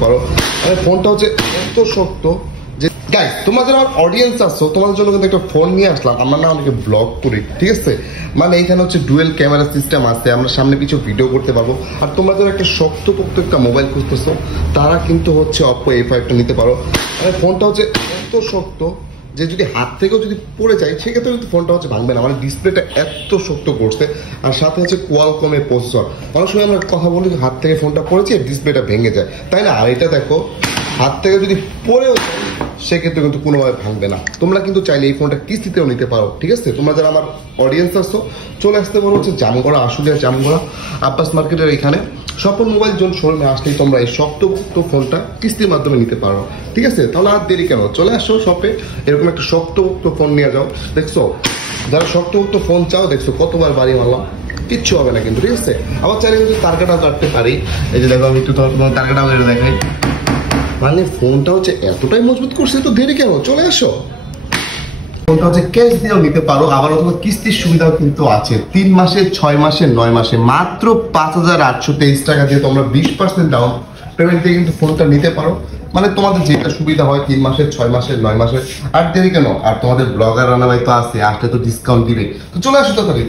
পারো। মানে ফোনটা হচ্ছে এত শক্ত যে গাইস, তোমরা যারা আমার অডিয়েন্স আছো তোমাদের জন্য কিন্তু একটা ফোন নিয়ে আসলাম। আমরা না অনেকে ব্লগ করি, ঠিক আছে? মানে এখানে হচ্ছে ডুয়েল ক্যামেরা সিস্টেম আছে, আমরা সামনে কিছু ভিডিও করতে পারবো। আর তোমরা যারা একটা শক্তপোক্ত একটা মোবাইল খুঁজতেছো তারা কিন্তু হচ্ছে Oppo A5টা নিতে পারো। মানে ফোনটা হচ্ছে এত শক্ত যে যদি হাত থেকেও যদি পড়ে যায় সেক্ষেত্রে কিন্তু ফোনটা হচ্ছে ভাঙবে না। মানে ডিসপ্লেটা এত শক্ত করছে, আর সাথে হচ্ছে কোয়ালকমের প্রসেসর। অনেক সময় আমরা কথা বলি হাত থেকে ফোনটা পড়েছে ডিসপ্লেটা ভেঙে যায়, তাই না? আর এটা দেখো হাত থেকে যদি পড়েও যায় সেক্ষেত্রে কিন্তু কোনোভাবে ভাঙবে না। তোমরা কিন্তু চাইলে এই ফোনটা কিস্তিতেও নিতে পারো, ঠিক আছে? তোমরা যারা আমার অডিয়েন্স আসছো চলে আসতে পারো হচ্ছে জামগড়া, আশুলিয়া জামগড়া আব্বাস মার্কেটের এখানে স্বপন মোবাইল জোন শোরুমে আসলেই তোমরা এই শক্তপোক্ত ফোনটা কিস্তির মাধ্যমে নিতে পারো, ঠিক আছে? তাহলে আর দেরি কেন, চলে আসো শপে, এরকম একটা শক্তপোক্ত ফোন নিয়ে যাও। দেখছো যারা শক্তপোক্ত ফোন চাও, দেখছো কতবার বাড়ি মারলাম, কিচ্ছু হবে না কিন্তু, ঠিক আছে? আবার চাইলে কিন্তু তারকাটাও কাটতে পারি। এই যে দেখো আমি একটু তারকাটাও দেখাই। মানে ফোনটা হচ্ছে এতটাই মজবুত করছে, তো দেরি কেন, চলে আসো। ফোনটা হচ্ছে ক্যাশ দিয়েও নিতে পারো, আবার অথবা কিস্তির সুবিধাও কিন্তু আছে। 3 মাসে, 6 মাসে, 9 মাসে মাত্র 5,823 টাকা দিয়ে তোমরা 20% ডাউন পেমেন্ট দিয়ে কিন্তু ফোনটা নিতে পারো। মানে তোমাদের যেটা সুবিধা হয় 3 মাসের, 6 মাসের, 9 মাসের। আর দেরি কেন, আর তোমাদের ব্লগার রানা ভাই তো আছে, আসলে তো ডিসকাউন্ট দিবে। তো চলে আসো তাড়াতাড়ি।